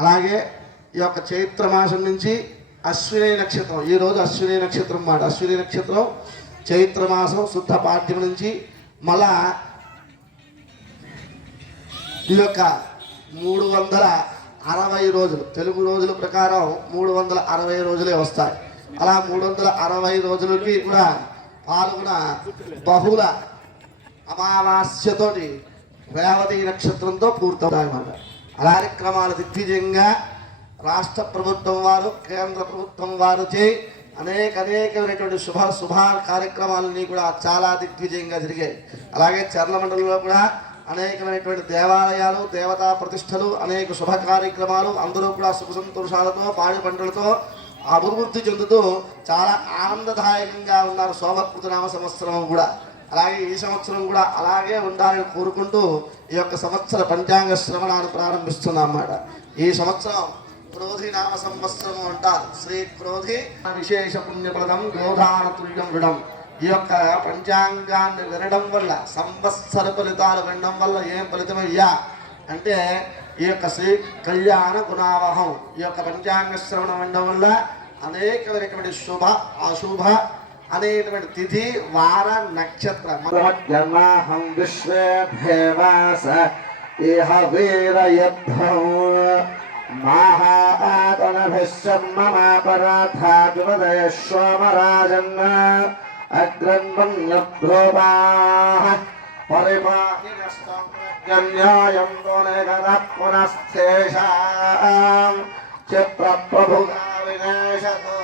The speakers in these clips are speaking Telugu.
అలాగే ఈ యొక్క చైత్ర మాసం నుంచి అశ్విని నక్షత్రం ఈ రోజు అశ్విని నక్షత్రం మాట. అశ్విని నక్షత్రం చైత్ర మాసం శుద్ధ పాఠ్యం నుంచి మళ్ళా ఈ యొక్క మూడు వందల అరవై రోజులు తెలుగు రోజుల ప్రకారం మూడు వందల అరవై రోజులే వస్తాయి. అలా మూడు వందల అరవై రోజులకి కూడా పాల్గొన బహుళ అమావాస్యతోటి రేవతి నక్షత్రంతో పూర్తవుతాయి అన్నమాట. కార్యక్రమాలు దిగ్విజయంగా రాష్ట్ర ప్రభుత్వం వారు కేంద్ర ప్రభుత్వం వారు చే అనేక అనేకమైనటువంటి శుభ శుభ కార్యక్రమాలన్నీ కూడా చాలా దిగ్విజయంగా జరిగాయి. అలాగే చర్ల మండలంలో కూడా అనేకమైనటువంటి దేవాలయాలు దేవతా ప్రతిష్టలు అనేక శుభ కార్యక్రమాలు అందరూ కూడా సుఖ సంతోషాలతో పాడి పంటలతో అభివృద్ధి చెందుతూ చాలా ఆనందదాయకంగా ఉన్నారు శోభకృతనామ సంవత్సరము సంవత్సరం కూడా. అలాగే ఈ సంవత్సరం కూడా అలాగే ఉండాలని కోరుకుంటూ ఈ యొక్క సంవత్సర పంచాంగ శ్రవణాన్ని ప్రారంభిస్తున్నాం అన్నమాట ఈ సంవత్సరం క్రోధి నామ సంవత్సరం అంటారు. శ్రీ క్రోధి విశేష పుణ్యప్రదం గోధాన తుల్యం విడం. ఈ యొక్క పంచాంగాన్ని వినడం వల్ల సంవత్సర ఫలితాలు వినడం వల్ల ఏం ఫలితమయ్యా? అంటే ఈ యొక్క శ్రీ కళ్యాణ గుణావహం ఈ యొక్క పంచాంగ శ్రవణం వినడం వల్ల అనేకమైనటువంటి శుభ అశుభ అనేటువంటి తిథి వార నక్షత్ర. జన్మాహం విశ్వే ఇహ వీరయద్ధం మాహాతనభిశ్చర్మమాపరాధాజువదయ సోమరాజన్న అగ్రన్మన్యభ్రోమాః పరిపాహి న్యాయం పునఃస్థేషాం చిత్రప్రభుగా వినేశతో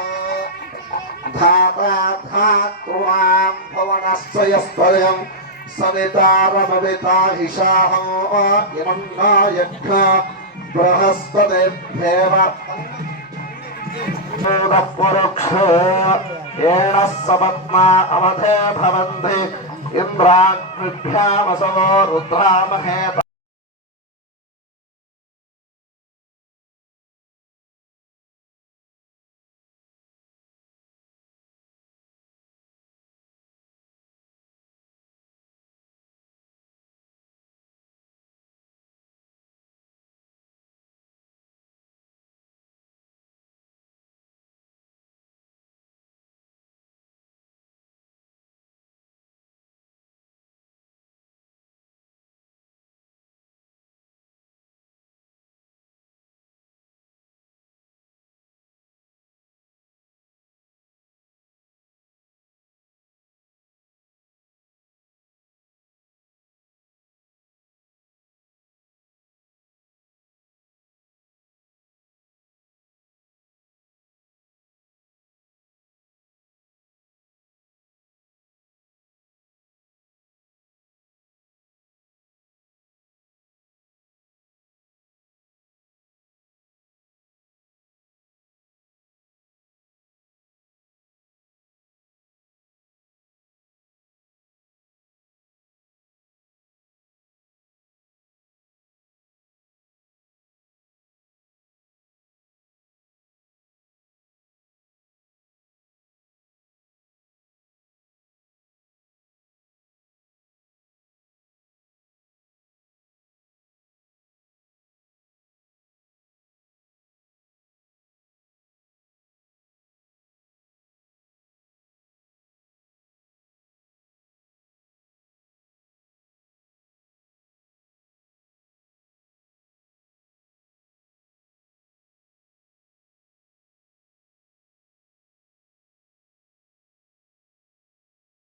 धाताधात्वां भुवनस्त्रयस्त्रयं सवितारमविताहिषाहो यमन्नायज्ञ बृहस्पतिभ्येव पुरुक्ष येन सपत्मा अवधे भवन्ति इन्द्राग्निभ्यामसवो रुद्रामहे